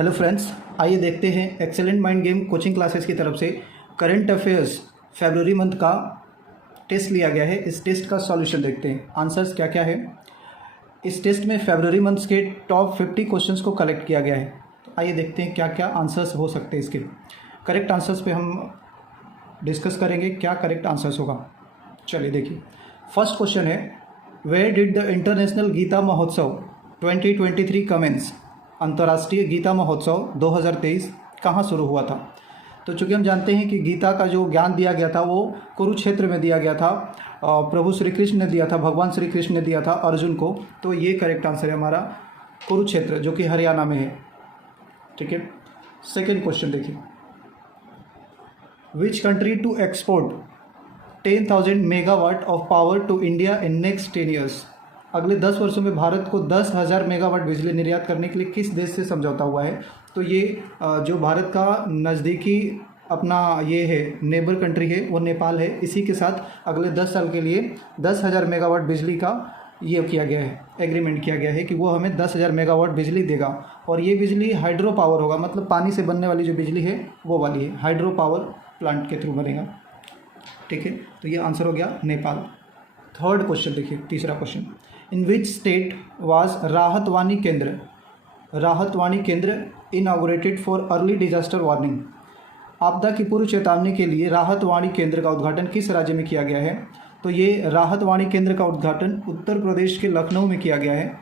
Hello friends, आइए देखते हैं excellent mind game coaching classes की तरफ से करंट अफेयर्स फरवरी मंथ का टेस्ट लिया गया है। इस टेस्ट का सॉल्यूशन देखते हैं, आंसर्स क्या क्या है। इस टेस्ट में फरवरी मंथ के टॉप 50 क्वेश्चंस को कलेक्ट किया गया है। तो आइए देखते हैं क्या क्या आंसर्स हो सकते हैं। इसके करेक्ट आंसर्स पे हम डिस्कस करेंगे, क्या करेक्ट आंसर्स होगा। चलिए देखिए, फर्स्ट क्वेश्चन है, where did the international Gita Mahotsav 2023 commence. अंतर्राष्ट्रीय गीता महोत्सव 2023 कहाँ शुरू हुआ था। तो चूँकि हम जानते हैं कि गीता का जो ज्ञान दिया गया था वो कुरुक्षेत्र में दिया गया था। प्रभु श्री कृष्ण ने दिया था, भगवान श्री कृष्ण ने दिया था अर्जुन को। तो ये करेक्ट आंसर है हमारा कुरुक्षेत्र, जो कि हरियाणा में है। ठीक है, सेकेंड क्वेश्चन देखिए, which country to export 10,000 megawatt of power to India in next 10 years. अगले 10 वर्षों में भारत को 10,000 मेगावाट बिजली निर्यात करने के लिए किस देश से समझौता हुआ है। तो ये जो भारत का नज़दीकी अपना ये है नेबर कंट्री है, वो नेपाल है। इसी के साथ अगले 10 साल के लिए 10,000 मेगावाट बिजली का ये किया गया है, एग्रीमेंट किया गया है कि वो हमें 10,000 मेगावाट बिजली देगा। और ये बिजली हाइड्रो पावर होगा, मतलब पानी से बनने वाली जो बिजली है वो वाली है, हाइड्रो पावर प्लांट के थ्रू बनेगा। ठीक है, तो ये आंसर हो गया नेपाल। थर्ड क्वेश्चन देखिए, तीसरा question, in which state was Rahatvani Kendra inaugurated for early disaster warning. आपदा की पूर्व चेतावनी के लिए राहतवाणी केंद्र का उद्घाटन किस राज्य में किया गया है। तो ये राहतवाणी केंद्र का उद्घाटन उत्तर प्रदेश के लखनऊ में किया गया है।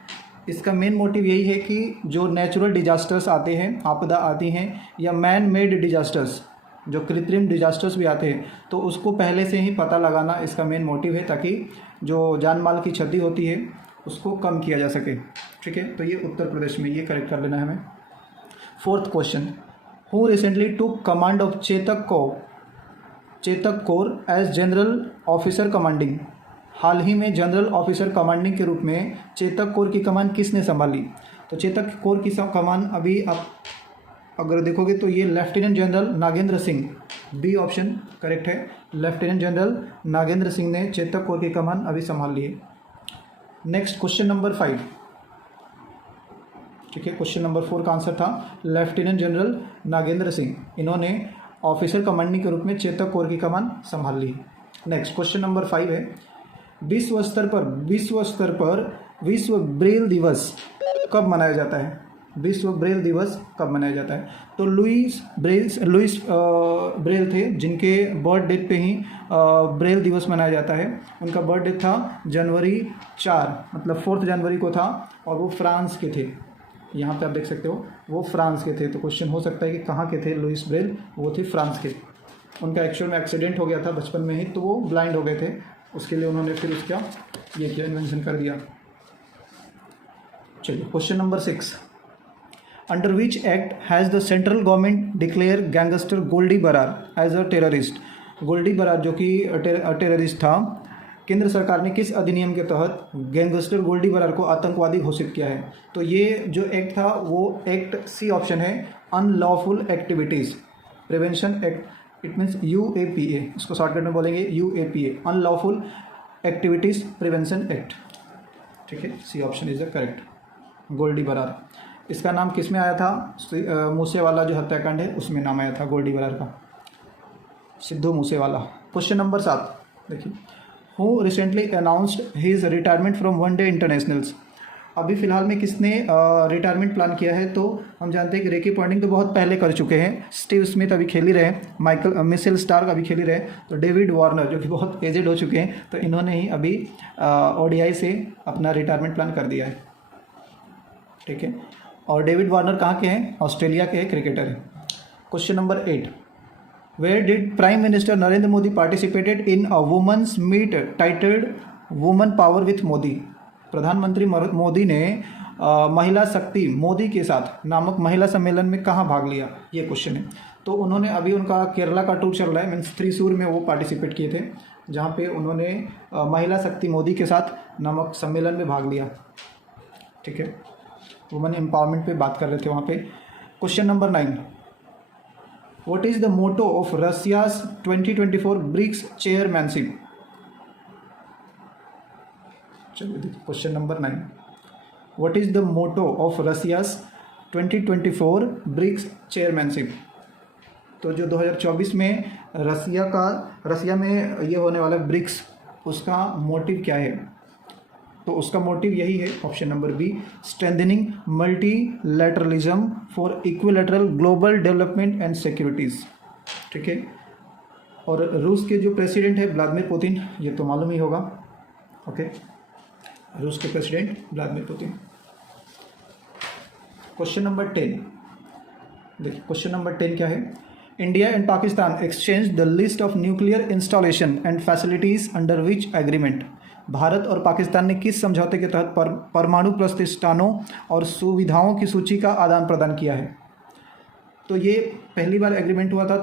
इसका मेन मोटिव यही है कि जो नेचुरल डिजास्टर्स आते हैं, आपदा आती हैं, या मैन मेड डिजास्टर्स, जो कृत्रिम डिजास्टर्स भी आते हैं, तो उसको पहले से ही पता लगाना इसका मेन मोटिव है, ताकि जो जान माल की क्षति होती है उसको कम किया जा सके। ठीक है, तो ये उत्तर प्रदेश में, ये करेक्ट कर लेना है हमें। Fourth question, who recently took command of Chetak corps as general officer commanding. हाल ही में जनरल ऑफिसर कमांडिंग के रूप में चेतक कोर की कमान किसने संभाली। तो चेतक कोर की कमान अभी आप अगर देखोगे तो ये lieutenant general Nagendra Singh, B option correct है। लेफ्टिनेंट जनरल नागेंद्र सिंह ने चेतक कोर की कमान अभी संभाल ली है। Next question number 5। ठीक है, क्वेश्चन नंबर 4 का आंसर था लेफ्टिनेंट जनरल नागेंद्र सिंह, इन्होंने ऑफिसर कमांडिंग के रूप में चेतक कोर की कमान संभाल ली। नेक्स्ट क्वेश्चन नंबर 5 है, विश्व स्तर पर विश्व ब्रेल दिवस कब मनाया जाता है। विश्व ब्रेल दिवस कब मनाया जाता है। तो लुईस ब्रेल थे, जिनके बर्थ डेट पे ही ब्रेल दिवस मनाया जाता है। उनका बर्थ डेट था जनवरी 4, मतलब 4 जनवरी को था, और वो फ्रांस के थे। यहाँ पे आप देख सकते हो वो फ्रांस के थे। तो क्वेश्चन हो सकता है कि कहाँ के थे लुईस ब्रेल, वो थे फ्रांस के। उनका एक्चुअल में एक्सीडेंट हो गया था बचपन में ही, तो वो ब्लाइंड हो गए थे, उसके लिए उन्होंने फिर उसका ये किया, इन्वेंशन कर दिया। चलिए question number 6, under which act has the central government declare gangster Goldy Brar as a terrorist. Goldy Brar जो कि टेररिस्ट था, केंद्र सरकार ने किस अधिनियम के तहत गैंगस्टर गोल्डी बरार को आतंकवादी घोषित किया है। तो ये जो एक्ट था वो एक्ट सी ऑप्शन है, unlawful activities prevention act. It means UAPA, इसको शॉर्टकट में बोलेंगे UAPA, unlawful activities prevention act. ठीक है, C option is the correct, Goldy Brar. इसका नाम किस में आया था, मूसेवाला जो हत्याकांड है उसमें नाम आया था गोल्डी बरार का, सिद्धू मूसेवाला। क्वेश्चन नंबर 7 देखिए, who recently announced his retirement from one day internationals. अभी फ़िलहाल में किसने रिटायरमेंट प्लान किया है। तो हम जानते हैं कि रिकी पॉन्टिंग तो बहुत पहले कर चुके हैं, स्टीव स्मिथ अभी खेल ही रहे हैं, मिशेल स्टार्क अभी खेल ही रहे। तो डेविड वार्नर जो कि बहुत एजेड हो चुके हैं, तो इन्होंने ही अभी ODI से अपना रिटायरमेंट प्लान कर दिया है। ठीक है, और डेविड वार्नर कहाँ के हैं, ऑस्ट्रेलिया के क्रिकेटर हैं। Question number 8, where did prime minister Narendra Modi participated in a women's meet titled women power with Modi. प्रधानमंत्री मोदी ने महिला शक्ति मोदी के साथ नामक महिला सम्मेलन में कहाँ भाग लिया, ये क्वेश्चन है। तो उन्होंने अभी उनका केरला का टूर चल रहा है, मीन्स त्रिशूर में वो पार्टिसिपेट किए थे, जहाँ पे उन्होंने महिला शक्ति मोदी के साथ नामक सम्मेलन में भाग लिया। ठीक है, वुमेन एम्पावरमेंट पे बात कर रहे थे वहाँ पे। Question number 9, what is the motto of Russia's 2024 BRICS chairmanship. चलिए देखिए question number 9, what is the motto of Russia's 2024 BRICS chairmanship. तो जो 2024 में रसिया में ये होने वाला ब्रिक्स, उसका मोटिव क्या है? तो उसका मोटिव यही है, option number B, strengthening multilateralism for equilateral global development and securities. ठीक है। और रूस के जो प्रेसिडेंट है व्लादिमीर पुतिन, ये तो मालूम ही होगा। ओके, रूस के president Vladimir Putin. Question number 10 देखिए, क्वेश्चन नंबर 10 क्या है? India and Pakistan exchange the list of nuclear installation and facilities under which agreement. Bharat और पाकिस्तान ने किस समझौते के तहत परमाणु प्रतिष्ठानों और सुविधाओं की सूची का आदान प्रदान किया है? तो ये पहली बार एग्रीमेंट हुआ था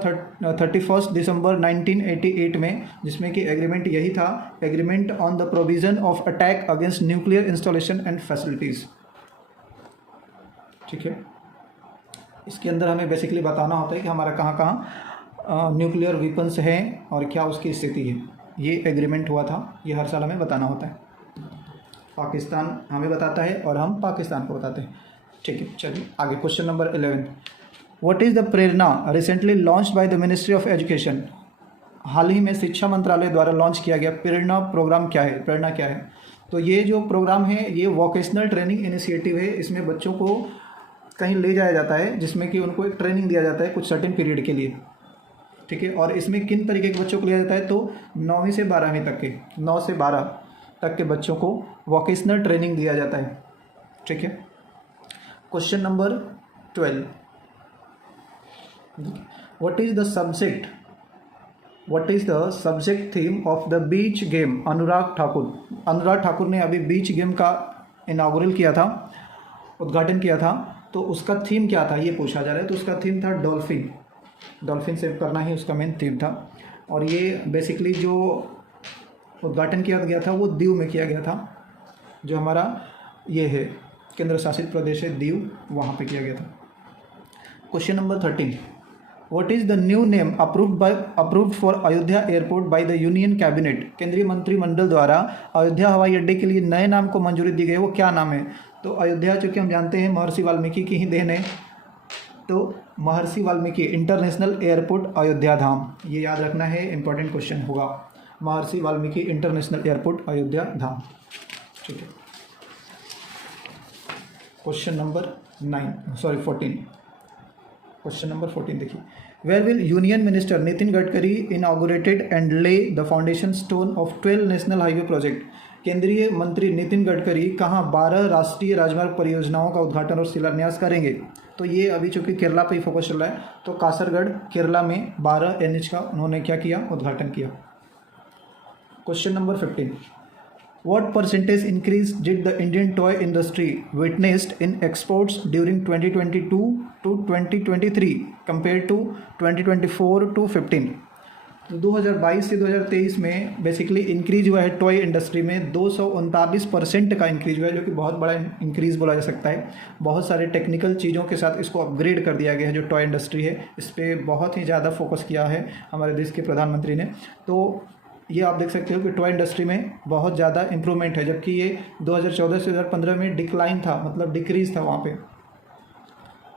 31 दिसंबर 1988 में, जिसमें कि एग्रीमेंट यही था, agreement on the provision of attack against nuclear installation and facilities. ठीक है। इसके अंदर हमें बेसिकली बताना होता है कि हमारा कहाँ कहाँ न्यूक्लियर वेपन्स हैं और क्या उसकी स्थिति है। ये एग्रीमेंट हुआ था, ये हर साल हमें बताना होता है। पाकिस्तान हमें बताता है और हम पाकिस्तान को बताते हैं। ठीक है, चलिए आगे। Question number 11, what is the Prerana recently launched by the ministry of education. हाल ही में शिक्षा मंत्रालय द्वारा लॉन्च किया गया प्रेरणा प्रोग्राम क्या है? प्रेरणा क्या है? तो ये जो प्रोग्राम है ये वोकेशनल ट्रेनिंग इनिशिएटिव है। इसमें बच्चों को कहीं ले जाया जाता है, जिसमें कि उनको एक ट्रेनिंग दिया जाता है कुछ सर्टेन पीरियड के लिए। ठीक है। और इसमें किन तरीके के बच्चों को लिया जाता है? तो 9वीं से 12वीं तक के, 9 से 12 तक के बच्चों को वोकेशनल ट्रेनिंग दिया जाता है। ठीक है। Question number 12, what is the subject theme of the beach game? Anurag Thakur ने अभी बीच गेम का इनागुरल किया था, उद्घाटन किया था। तो उसका थीम क्या था ये पूछा जा रहा है। तो उसका थीम था डॉल्फिन सेव करना ही उसका मेन थीम था। और ये बेसिकली जो उद्घाटन किया गया था वो दीव में किया गया था, जो हमारा ये है केंद्र शासित प्रदेश है दीव, वहाँ पे किया गया था। Question number 13, what is the new name approved for Ayodhya airport by the union cabinet. केंद्रीय मंत्रिमंडल द्वारा अयोध्या हवाई अड्डे के लिए नए नाम को मंजूरी दी गई, वो क्या नाम है? तो अयोध्या चूँकि हम जानते हैं महर्षि वाल्मीकि की ही देन है, तो महर्षि वाल्मीकि इंटरनेशनल एयरपोर्ट अयोध्या धाम, ये याद रखना है, इंपॉर्टेंट क्वेश्चन होगा। Maharshi Valmiki international airport Ayodhya Dham. ठीक है। क्वेश्चन नंबर 14, क्वेश्चन नंबर 14 देखिए, where will union minister Nitin Gadkari inaugurated and lay the foundation stone of 12 national highway project. केंद्रीय मंत्री नितिन गडकरी कहाँ 12 राष्ट्रीय राजमार्ग परियोजनाओं का उद्घाटन और शिलान्यास करेंगे? तो ये अभी चूँकि केरला पे ही फोकस चल रहा है, तो कासरगढ़ केरला में 12 NH का उन्होंने क्या किया? उद्घाटन किया। Question number 15, what percentage increase did the Indian toy industry witnessed in exports during 2022 to 2023 compare to 2024 to 15। तो 2022 से 2023 में बेसिकली इंक्रीज हुआ है टॉय इंडस्ट्री में 239% का इंक्रीज हुआ है, जो कि बहुत बड़ा इंक्रीज़ बोला जा सकता है। बहुत सारे टेक्निकल चीज़ों के साथ इसको अपग्रेड कर दिया गया है। जो टॉय इंडस्ट्री है इस पर बहुत ही ज़्यादा फोकस किया है हमारे देश के प्रधानमंत्री ने। तो ये आप देख सकते हो कि टॉय इंडस्ट्री में बहुत ज़्यादा इम्प्रूवमेंट है, जबकि ये 2014 से 2015 में डिक्लाइन था, मतलब डिक्रीज था वहाँ पे।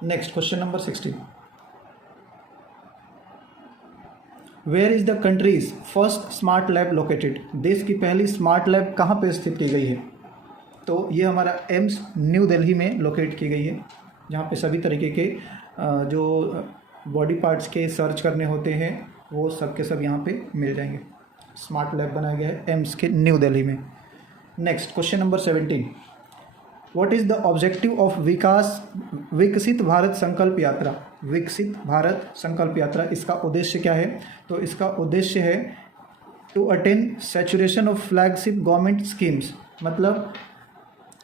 Next question number 16, where is the country's first smart lab located. देश की पहली स्मार्ट लैब कहाँ पे स्थित की गई है? तो ये हमारा एम्स न्यू दिल्ली में लोकेट की गई है, जहाँ पे सभी तरीके के जो बॉडी पार्ट्स के सर्च करने होते हैं वो सब के सब यहाँ पे मिल जाएंगे। स्मार्ट लैब बनाया गया है एम्स के न्यू दिल्ली में। Next question number 17, what is the objective of विकसित भारत संकल्प यात्रा। विकसित भारत संकल्प यात्रा, इसका उद्देश्य क्या है? तो इसका उद्देश्य है to attain saturation of flagship government schemes, मतलब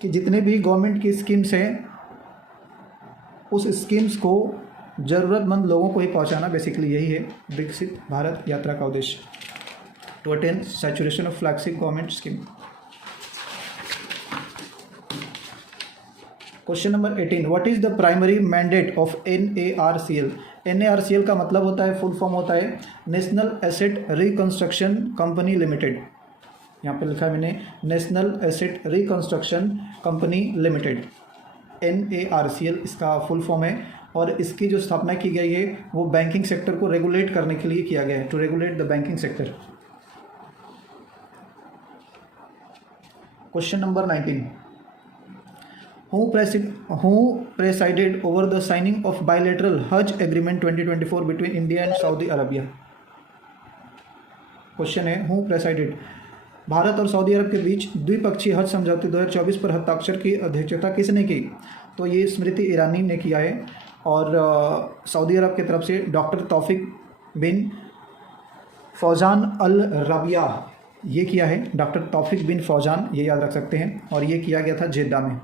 कि जितने भी गवर्नमेंट की स्कीम्स हैं उस स्कीम्स को ज़रूरतमंद लोगों को ही पहुंचाना, बेसिकली यही है विकसित भारत यात्रा का उद्देश्य, to attain saturation of flagship government scheme. Question number 18, what is the primary mandate of NARCL। NARCL का मतलब होता है, फुल फॉर्म होता है national asset reconstruction company limited. यहाँ पे लिखा है मैंने national asset reconstruction company limited. NARCL इसका फुल फॉर्म है, और इसकी जो स्थापना की गई है वो बैंकिंग सेक्टर को रेगुलेट करने के लिए किया गया है, to regulate the banking sector. Question number 19, who presided over the signing of bilateral Hajj agreement 2024 between India and Saudi Arabia? Question है हु प्रेसाइडेड, भारत और सऊदी अरब के बीच द्विपक्षीय हज समझौते 2024 पर हस्ताक्षर की अध्यक्षता किसने की? तो ये स्मृति ईरानी ने किया है, और सऊदी अरब की तरफ से डॉक्टर तौफिक बिन फौजान अल रबिया ये किया है, डॉक्टर तौफिक बिन फौजान, ये याद रख सकते हैं, और ये किया गया था जेद्दा में।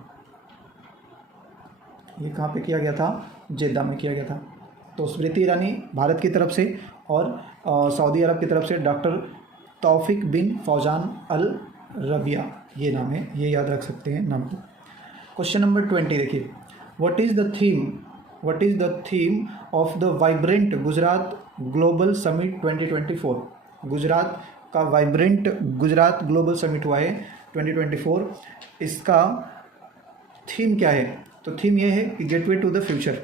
ये कहाँ पे किया गया था? जेद्दा में किया गया था। तो स्मृति ईरानी भारत की तरफ से, और सऊदी अरब की तरफ से डॉक्टर तौफिक बिन फौजान अल रबिया, ये नाम है, ये याद रख सकते हैं नाम को। क्वेश्चन नंबर 20 देखिए, what is the theme of the vibrant Gujarat global summit 2024? Gujarat का वाइब्रेंट गुजरात ग्लोबल समिट हुआ है 2024, इसका थीम क्या है? तो थीम ये है कि गेटवे टू द फ्यूचर,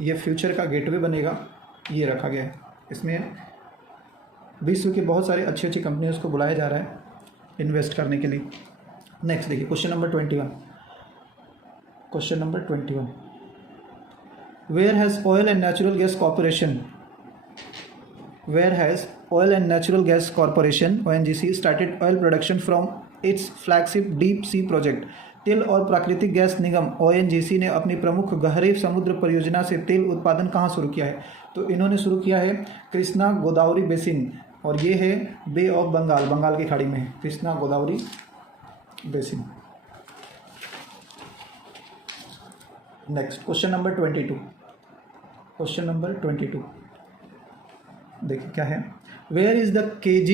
ये फ्यूचर का गेटवे बनेगा, ये रखा गया है। इसमें विश्व की बहुत सारी अच्छी अच्छी कंपनियों को बुलाया जा रहा है इन्वेस्ट करने के लिए। नेक्स्ट देखिए question number 21, where has oil and natural gas corporation ONGC started oil production from its flagship deep sea project? तेल और प्राकृतिक गैस निगम ONGC ने अपनी प्रमुख गहरे समुद्र परियोजना से तेल उत्पादन कहाँ शुरू किया है? तो इन्होंने शुरू किया है कृष्णा गोदावरी बेसिन, और ये है बे ऑफ बंगाल, बंगाल की खाड़ी में है Krishna Godavari basin. Next question number 22, देखिए क्या है, where is the KG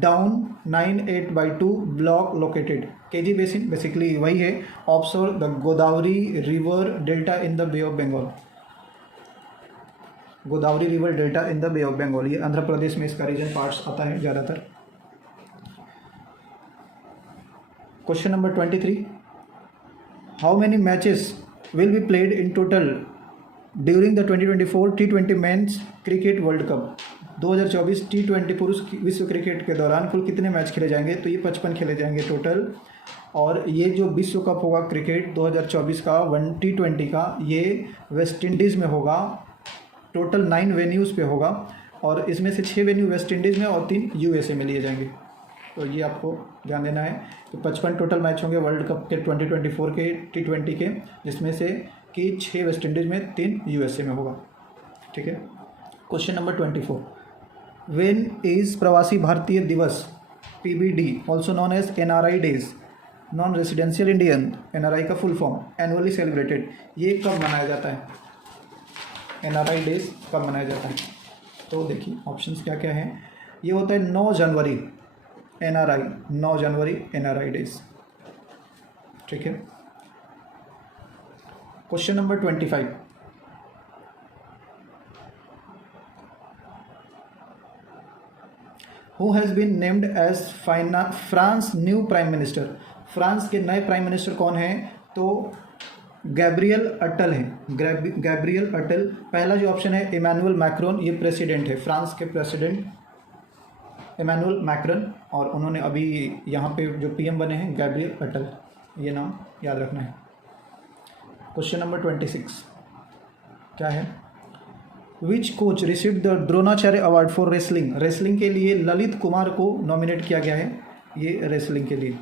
down 98/2 block located? KG basin basically वही है offshore the Godavari river delta in the bay of Bengal, Godavari river delta in the bay of Bengal, ये आंध्र प्रदेश में इसका रीजन पार्ट्स आता है ज़्यादातर। Question number 23, how many matches will be played in total during the 2024 T20 men's cricket world cup? 2024 T20 पुरुष विश्व cricket के दौरान कुल कितने मैच खेले जाएंगे? तो ये 55 खेले जाएंगे टोटल, और ये जो विश्व कप होगा क्रिकेट 2024 का T20 का, ये वेस्ट इंडीज़ में होगा, टोटल 9 वेन्यूज़ पे होगा, और इसमें से 6 वेन्यू वेस्ट इंडीज़ में और 3 USA में लिए जाएंगे। तो ये आपको ध्यान देना है कि 55 टोटल मैच होंगे वर्ल्ड कप के 2024 के T20 के, जिसमें से कि 6 वेस्ट इंडीज़ में, 3 USA में होगा। ठीक है। क्वेश्चन नंबर 24, व्हेन इज़ प्रवासी Bharatiya Divas PBD also known as NRI days, non residential Indian, NRI का फुल फॉर्म, एनुअली सेलिब्रेटेड? ये कब मनाया जाता है? NRI डेज कब मनाया जाता है? तो देखिए ऑप्शंस क्या क्या हैं। ये होता है 9 जनवरी NRI, 9 जनवरी NRI डेज। ठीक है। Question number 25, who has been named as France new prime minister? France के नए प्राइम मिनिस्टर कौन हैं? तो गैब्रियल अटल हैं, गैब्रियल अटल। पहला जो ऑप्शन है इमैनुअल मैक्रोन, ये प्रेसिडेंट है, फ्रांस के प्रेसिडेंट इमैनुअल मैक्रोन, और उन्होंने अभी यहाँ पे जो PM बने हैं गैब्रियल अटल, ये नाम याद रखना है। क्वेश्चन नंबर 26 क्या है, which coach receive the Dronacharya award for wrestling? Wrestling के लिए ललित कुमार को नॉमिनेट किया गया है, ये रेसलिंग के लिए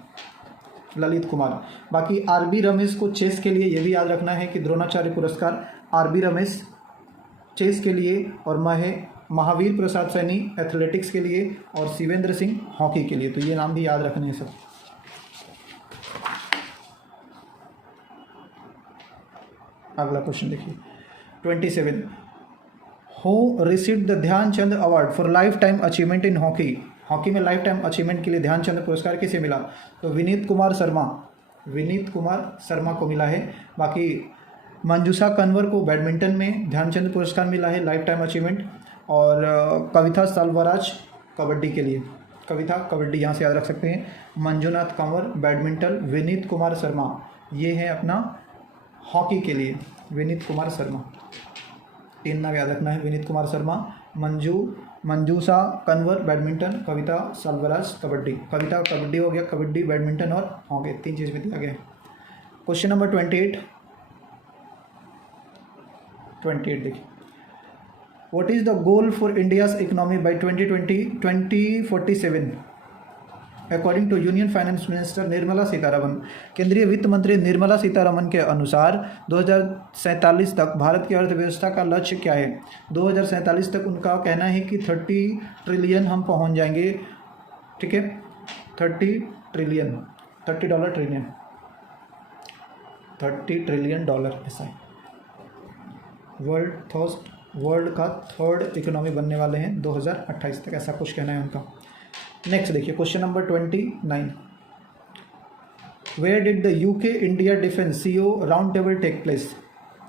ललित कुमार। बाकी RB रमेश को चेस के लिए, ये भी याद रखना है कि द्रोणाचार्य पुरस्कार RB रमेश चेस के लिए, और महावीर प्रसाद सैनी एथलेटिक्स के लिए, और शिवेंद्र सिंह हॉकी के लिए। तो ये नाम भी याद रखने हैं सब। अगला क्वेश्चन देखिए 27, who received the Dhyan Chand award for life time achievement in hockey? Hockey में लाइफ टाइम अचीवमेंट के लिए ध्यानचंद पुरस्कार किसे मिला? तो विनीत कुमार शर्मा को मिला है। बाकी मंजूषा कंवर को बैडमिंटन में ध्यानचंद पुरस्कार मिला है लाइफ टाइम अचीवमेंट, और कविता साल्वराज कबड्डी के लिए, कबड्डी यहाँ से याद रख सकते हैं। मंजूनाथ कंवर बैडमिंटन, विनीत कुमार शर्मा ये है अपना हॉकी के लिए विनीत कुमार शर्मा, 3 नाम याद रखना है, विनीत कुमार शर्मा, मंजूषा कन्वर बैडमिंटन, कविता साल्वराज कबड्डी। कविता कबड्डी हो गया, कबड्डी बैडमिंटन और हॉकी 3 चीज़ में दिया गया है। क्वेश्चन नंबर 28 देखिए, what is the goal for India's economy by 2047 according to union finance minister Nirmala Sitharaman. केंद्रीय वित्त मंत्री निर्मला सीतारमन के अनुसार 2047 तक भारत की अर्थव्यवस्था का लक्ष्य क्या है? 2047 तक उनका कहना है कि 30 ट्रिलियन हम पहुंच जाएंगे। ठीक है, 30 ट्रिलियन, $30 ट्रिलियन, $30 ट्रिलियन ऐसा है। वर्ल्ड का 3rd इकोनॉमी बनने वाले हैं 2028 तक, ऐसा कुछ कहना है उनका। नेक्स्ट देखिए, question number 29, where did the UK India defence CEO round table take place?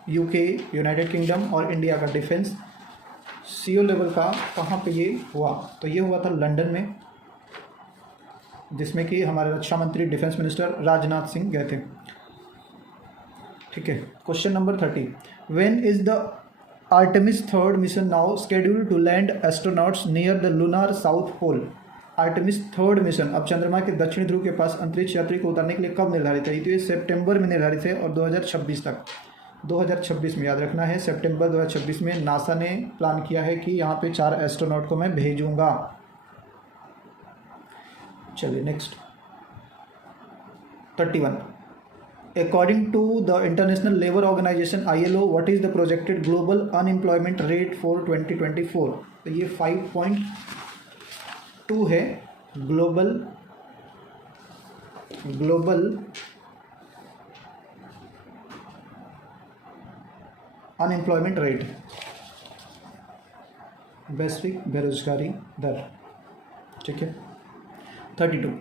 UK, United Kingdom और इंडिया का डिफेंस सीईओ लेवल का कहाँ पे ये हुआ? तो ये हुआ था लंदन में, जिसमें कि हमारे रक्षा मंत्री डिफेंस मिनिस्टर राजनाथ सिंह गए थे। ठीक है, question number 30, when is the Artemis 3rd mission now scheduled to land astronauts near the lunar south pole? Artemis 3rd mission अब चंद्रमा के दक्षिणी ध्रुव के पास अंतरिक्ष यात्री को उतारने के लिए कब निर्धारित है? तो ये सितंबर में निर्धारित है और 2026 तक, 2026 में याद रखना है, सितंबर 2026 में नासा ने प्लान किया है कि यहाँ पे 4 एस्ट्रोनॉट को मैं भेजूंगा। चलिए next 31, according to the International Labour Organization ILO, what is the projected global unemployment rate for 2024? तो ये 5.2 है, ग्लोबल अनएम्प्लॉयमेंट रेट, वैश्विक बेरोजगारी दर। ठीक है, 32,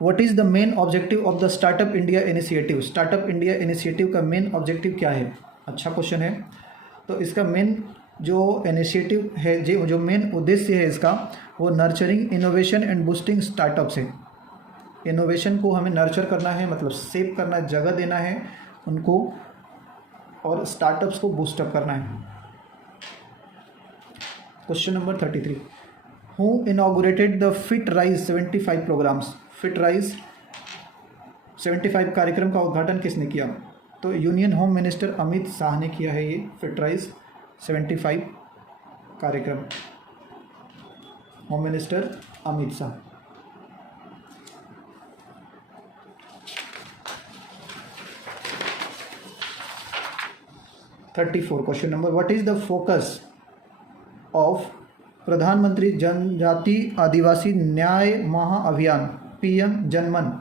what is the main objective of the startup India initiative? Startup India initiative का main objective क्या है? अच्छा क्वेश्चन है। तो इसका मेन जो इनिशिएटिव है, जो मेन उद्देश्य है इसका, वो nurturing innovation and boosting startups है। इनोवेशन को हमें नर्चर करना है, मतलब सेव करना है, जगह देना है उनको, और स्टार्टअप्स को बूस्टअप करना है। Question number 33, who inaugurated the fit rise 75 programmes? Fit rise 75 कार्यक्रम का उद्घाटन किसने किया? तो union home minister Amit Shah ने किया है ये फिट राइज 75 कार्यक्रम, home minister Amit Shah. Question number, what is the focus of Pradhan Mantri Janjati आदिवासी न्याय महाअभियान PM जनमन?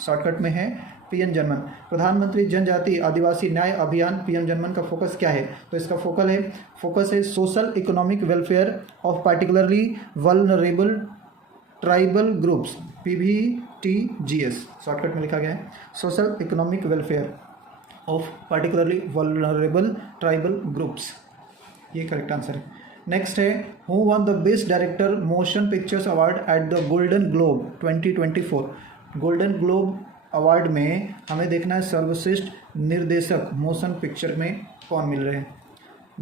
शॉर्टकट में है PM जनमन। प्रधानमंत्री जनजाति आदिवासी न्याय अभियान PM जनमन का फोकस क्या है? तो इसका फोकस है social economic welfare of particularly vulnerable tribal groups, PVTGS shortcut में लिखा गया है, social economic welfare of particularly vulnerable tribal groups, ये करेक्ट आंसर है। नेक्स्ट है, who one the best director motion pictures award at the golden globe 2024? Golden globe award में हमें देखना है सर्वश्रेष्ठ निर्देशक मोशन पिक्चर में कौन मिल रहे हैं।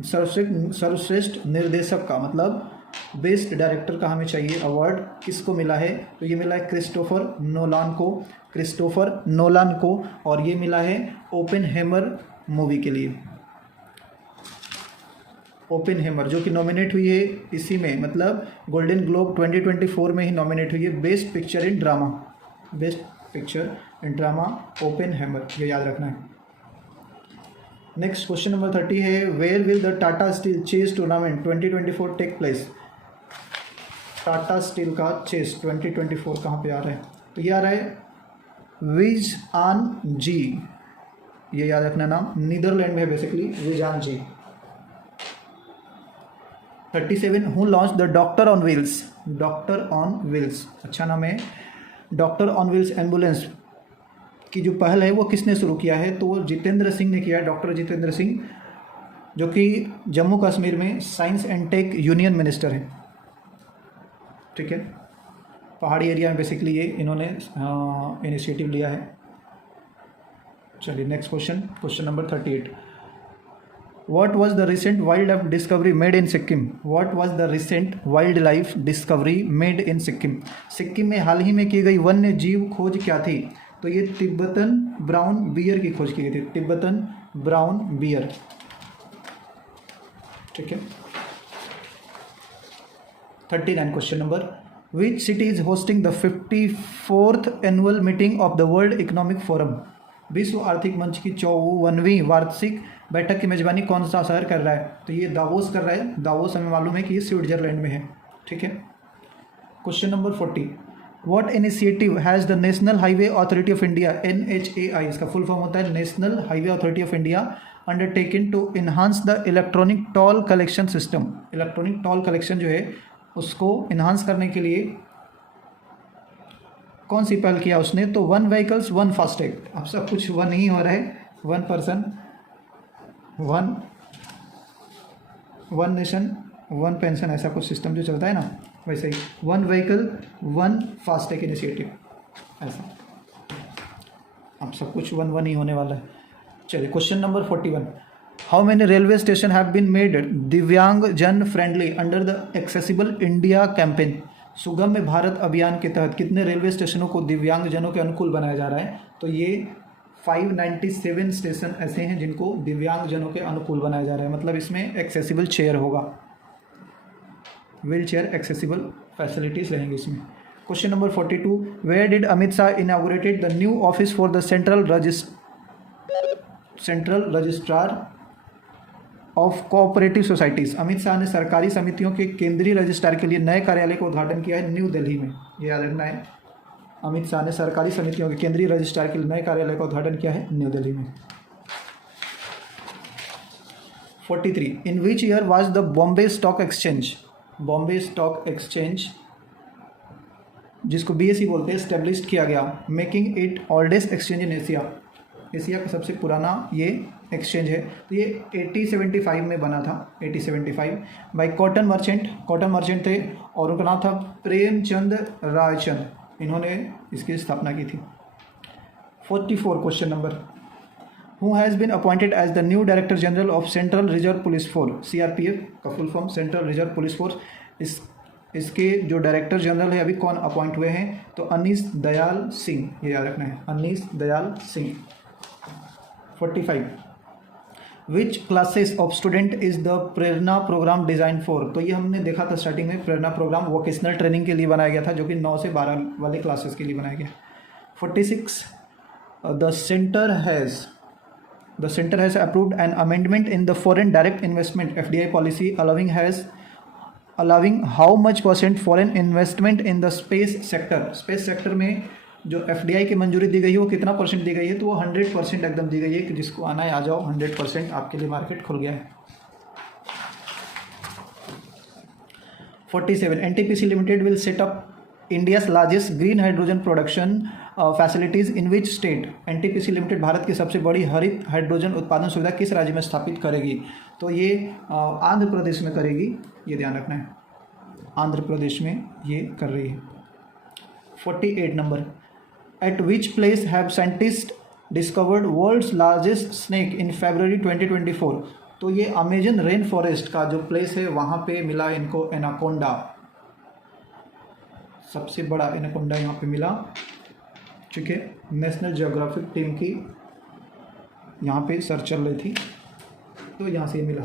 सर्वश्रेष्ठ निर्देशक का मतलब बेस्ट डायरेक्टर का हमें चाहिए अवार्ड, किसको मिला है? तो ये मिला है क्रिस्टोफर नोलान को, और ये मिला है ओपेनहेमर मूवी के लिए। ओपेनहेमर जो कि नॉमिनेट हुई है इसी में, मतलब गोल्डन ग्लोब 2024 में ही नॉमिनेट हुई है, best picture in drama, best picture in drama Oppenheimer, ये याद रखना है। नेक्स्ट क्वेश्चन नंबर 30 है, where will the Tata steel chess tournament 2024 take place? Tata steel का चेस 2024 कहाँ पे आ रहा है? तो ये आ रहा है विजआन जी, ये याद रखना नाम, नीदरलैंड में है बेसिकली, विजआन जी। 37, who launch the doctor on wheels? Doctor on wheels अच्छा नाम है। डॉक्टर ऑन व्हील्स एम्बुलेंस की जो पहल है वो किसने शुरू किया है? तो वो जितेंद्र सिंह ने किया है, डॉक्टर जितेंद्र सिंह, जो कि जम्मू कश्मीर में science and tech union minister हैं। ठीक है, पहाड़ी एरिया में बेसिकली ये इन्होंने इनिशिएटिव लिया है। चलिए next question, question number 38. What was the recent wildlife discovery made in Sikkim? What was the recent wildlife discovery made in Sikkim? Sikkim में हाल ही में की गई वन्य जीव खोज क्या थी? तो ये तिब्बतन ब्राउन बियर की खोज की गई थी, तिब्बतन ब्राउन बियर. ठीक है. 39 question number. Which city is hosting the 54th annual meeting of the World Economic Forum? विश्व आर्थिक मंच की 54वीं वार्षिक बैठक की मेजबानी कौन सा शहर कर रहा है? तो ये दावोस कर रहा है. दावोस हमें मालूम है कि ये स्विट्जरलैंड में है. ठीक है. Question number 40. What initiative has the national highway authority of India, NHAI, इसका फुल फॉर्म होता है national highway authority of India, undertaken to enhance the electronic toll collection system? Electronic toll collection जो है उसको इन्हांस करने के लिए कौन सी पहल किया उसने? तो 1 व्हीकल्स 1 फास्टैग. अब सब कुछ वन ही हो रहा है. 1 पर्सन 1 नेशन 1 पेंशन, ऐसा कुछ सिस्टम जो चलता है ना, वैसे ही 1 व्हीकल 1 फास्टैग इनिशिएटिव ऐसा. अब सब कुछ 1 ही होने वाला है. चलिए question number 41. How many railway station have been made Divyangjan friendly under the accessible India campaign? Sugamya Bharat Abhiyan के तहत कितने रेलवे स्टेशनों को दिव्यांगजनों के अनुकूल बनाया जा रहा है? तो ये 597 स्टेशन ऐसे हैं जिनको दिव्यांगजनों के अनुकूल बनाया जा रहा है. मतलब इसमें एक्सेसिबल चेयर होगा, व्हील चेयर एक्सेसिबल फैसिलिटीज़ रहेंगी इसमें. Question number 42. Where did Amit Shah inaugurated the new office for the central registrar of cooperative societies? Amit Shah ने सरकारी समितियों के केंद्रीय रजिस्ट्रार के लिए नए कार्यालय का उद्घाटन किया है न्यू दिल्ली में. ये याद रखना है. अमित शाह ने सरकारी समितियों के केंद्रीय रजिस्ट्रार के लिए नए कार्यालय का उद्घाटन किया है न्यू दिल्ली में. 43. In which year was the Bombay stock exchange? Bombay stock exchange जिसको BSE बोलते हैं स्टेब्लिश किया गया, making it oldest exchange in Asia. Asia का सबसे पुराना ये एक्सचेंज है. तो ये 1875 में बना था. 1875 बाई कॉटन मर्चेंट थे और उनका नाम था प्रेमचंद रायचंद. इन्होंने इसकी स्थापना की थी. 44 question number. Who has been appointed as the new director general of central reserve police force? CRPF का full form central reserve police force. इसके जो डायरेक्टर जनरल है अभी कौन अपॉइंट हुए हैं? तो अनीस दयाल सिंह. ये याद रखना है, Anees Dayal Singh. 45. Which classes of student is the Prerana programme design for? तो ये हमने देखा था स्टार्टिंग में. प्रेरणा प्रोग्राम वोकेशनल ट्रेनिंग के लिए बनाया गया था, जो कि 9 से 12 वाले क्लासेस के लिए बनाया गया. 46. The centre has approved an amendment in the foreign direct investment FDI policy allowing how much % foreign investment in the space sector? Space sector में जो FDI की मंजूरी दी गई है वो कितना % दी गई है? तो वो 100% एकदम दी गई है कि जिसको आना है आ जाओ. 100% आपके लिए मार्केट खुल गया है. 47. NTPC limited will set up India's largest green hydrogen production facilities in which state? NTPC limited Bharat की सबसे बड़ी हरित हाइड्रोजन उत्पादन सुविधा किस राज्य में स्थापित करेगी? तो ये आंध्र प्रदेश में करेगी. ये ध्यान रखना है, आंध्र प्रदेश में ये कर रही है. 48 number. At which place have scientists discovered world's largest snake in February 2024? तो ये अमेजन रेन फॉरेस्ट का जो प्लेस है वहाँ पे मिला इनको एनाकोंडा. सबसे बड़ा एनाकोंडा यहाँ पे मिला. ठीक है. नेशनल जियोग्राफिक टीम की यहाँ पे सर्च चल रही थी तो यहाँ से मिला.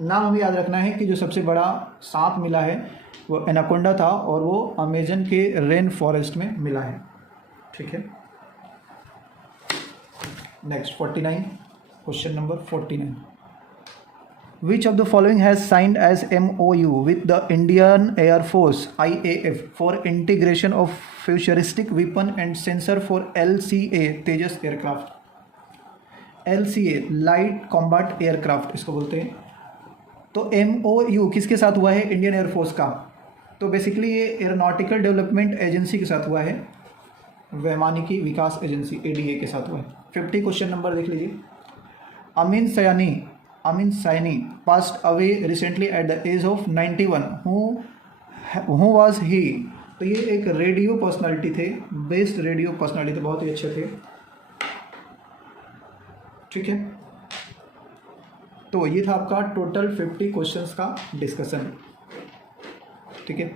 नाम हमें याद रखना है कि जो सबसे बड़ा सांप मिला है वो एनाकोंडा था और वो अमेजन के रेन फॉरेस्ट में मिला है. ठीक है. Next 49 question number 49. Which of the following has signed as MOU with the Indian air force IAF for integration of futuristic weapon and sensor for LCA Tejas aircraft? LCA light combat aircraft इसको बोलते हैं. तो MOU किसके साथ हुआ है? Indian air force का. तो बेसिकली ये एयरोनॉटिकल डेवलपमेंट एजेंसी के साथ हुआ है, वैमानिकी विकास एजेंसी ADA के साथ हुआ है. 50 क्वेश्चन नंबर देख लीजिए. Ameen Sayani passed away recently at the age of 91. Who was he? तो ये एक रेडियो पर्सनालिटी थे, बेस्ट रेडियो पर्सनालिटी थे, बहुत ही अच्छे थे. ठीक है, तो ये था आपका टोटल 50 क्वेश्चंस का डिस्कशन। ठीक है।